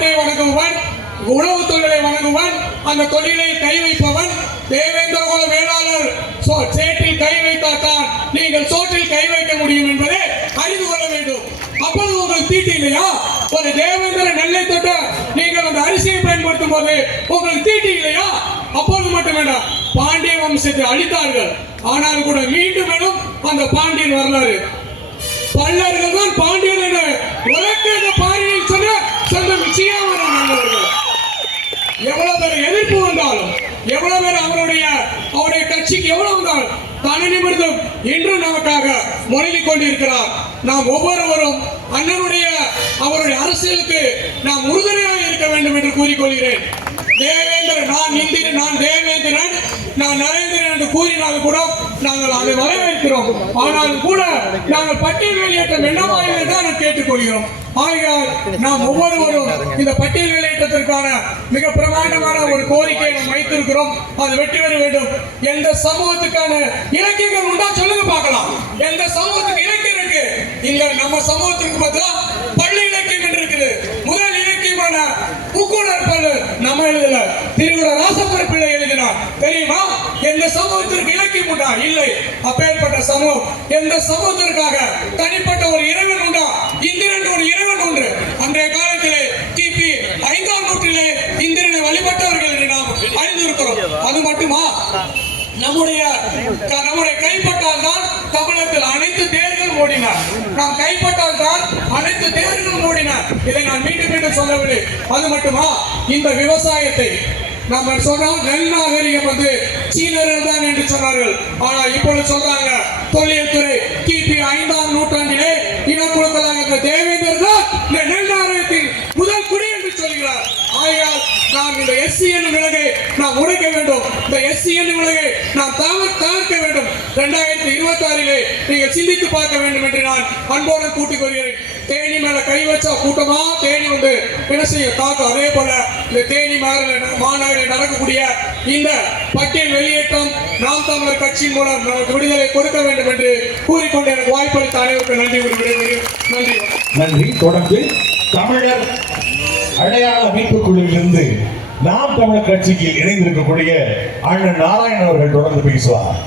நாட்டை வணங்குவான் உணவு தொழிலை வணங்குவான் அந்த தொழிலை கை வைப்பவன் தேவேந்திர குல வேளாளர் சேற்றில் கை வைத்தால்தான் நீங்கள் சோற்றில் கை வைக்க முடியும் என்பதை அறிந்து கொள்ள வேண்டும். அப்பொழுது உங்களுக்கு தீட்டு இல்லையா? ஒரு தேவேந்திர நெல்லை தொட்ட நீங்கள் அந்த அரிசியை பயன்படுத்தும் போது உங்களுக்கு தீட்டு இல்லையா? அப்போது மட்டும் வேண்டாம் பாண்டிய வம்சத்தை அழித்தார்கள். ஆனால் கூட மீண்டும் மேலும் அந்த பாண்டியன் வரலாறு. பல்லர்கள் பேர் எதிர்ப்பு வந்தாலும் எவ்வளவு பேர் அவருடைய அவருடைய கட்சிக்கு எவ்வளவு வந்தாலும் தனி நிமிடம் இன்று நமக்காக முறையிக் கொண்டிருக்கிறார். நாம் ஒவ்வொருவரும் அண்ணனுடைய அவருடைய அரசியலுக்கு நாம் உறுதுணையாக இருக்க வேண்டும் என்று கூறிக்கொள்கிறேன் தேவேந்திரன் நான் இந்திரன் நான் தேவேந்திரன் நான் நரேந்திர என்று கூறினால் கூட நாங்கள் அதை வரவேற்கிறோம். ஆனால் கூட நாங்கள் பட்டியல் வெளியேற்றம் என்னவாக தான் கேட்டுக்கொள்கிறோம். ஆகையால் நாம் ஒவ்வொருவரும் இந்த பட்டியல் வெளியேற்றத்திற்கான மிக பிரமாண்டமான ஒரு கோரிக்கையை நாம் வைத்திருக்கிறோம். அது வெற்றி பெற வேண்டும். எந்த சமூகத்துக்கான இலக்கியங்கள் உண்டா சொல்லுங்க பார்க்கலாம். எந்த சமூகத்துக்கு இலக்கியம் இருக்கு? இல்ல நம்ம சமூகத்துக்கு பார்த்தா பள்ளி இலக்கியம் என்று இருக்குது. முதல் இலக்கியமான முக்கூடர் பல்லு நம்ம எழுதல. திருவிழா ராசப்பர் பிள்ளை எழுதினார். தெரியுமா? எந்த சமூகத்திற்கு இலக்கியம் உண்டா? இல்லை. அப்பேற்பட்ட சமூகம். எந்த சமூகத்திற்காக தனிப்பட்ட ஒரு இறைவன் உண்டா? இந்திரன் ஒரு இறைவன் உண்டு அன்றைய காலத்திலே கிபி ஐந்தாம் நூற்றிலே இந்திரனை வழிபட்டவர்கள் என்று நாம் அறிந்திருக்கிறோம். அது மட்டுமா? நம்முடைய நம்முடைய கைப்பட்டால் தான் தமிழகத்தில் அனைத்து தேர்கள் ஓடினார் நாம் கைப்பட்டால் தான் அனைத்து தேர்கள் ஓடினார் இதை நான் மீண்டும் மீண்டும் சொல்லவில்லை. அது மட்டுமா? இந்த விவசாயத்தை நம்ம சொன்னோம் நெல் நாகரிகம் வந்து சீனர்கள் தான் என்று சொன்னார்கள். ஆனா இப்பொழுது சொல்றாங்க தொழில்துறை கிபி ஐந்தாம் நூற்றாண்டிலே இனக்குழுக்களாக இருந்த தேவேந்தர் தான் இந்த நெல் நாகரிகத்தின் முதல் குடி என்று சொல்கிறார். ஆகையால் நாம் இந்த எஸ்சி என்னும் விலகை நாம் உடைக்க வேண்டும். இந்த எஸ்சி என்னும் விலகை நாம் தாங்க நீங்கள் சிந்தித்து பார்க்க வேண்டும் என்று நான் அன்போடு கூட்டிக் கொள்கிறேன் தேனி மேல கை வச்சா கூட்டமா? தேனி வந்து என்ன செய்யும் தாக்கம் அதே போல இந்த தேனி மாநகர மாநாடு நடக்கக்கூடிய இந்த பட்டியல் வெளியேற்றம் நாம் தமிழர் கட்சியின் மூலம் நமக்கு விடுதலை கொடுக்க வேண்டும் என்று கூறிக்கொண்டு எனக்கு வாய்ப்பளித்த அனைவருக்கும் நன்றி கூறி நன்றி. நன்றி. தொடர்ந்து தமிழர் அடையாள மீட்புக் குழுவிலிருந்து நாம் தமிழர் கட்சியில் இணைந்திருக்கக்கூடிய அண்ணன் நாராயணன் அவர்கள் தொடர்ந்து பேசுவார்.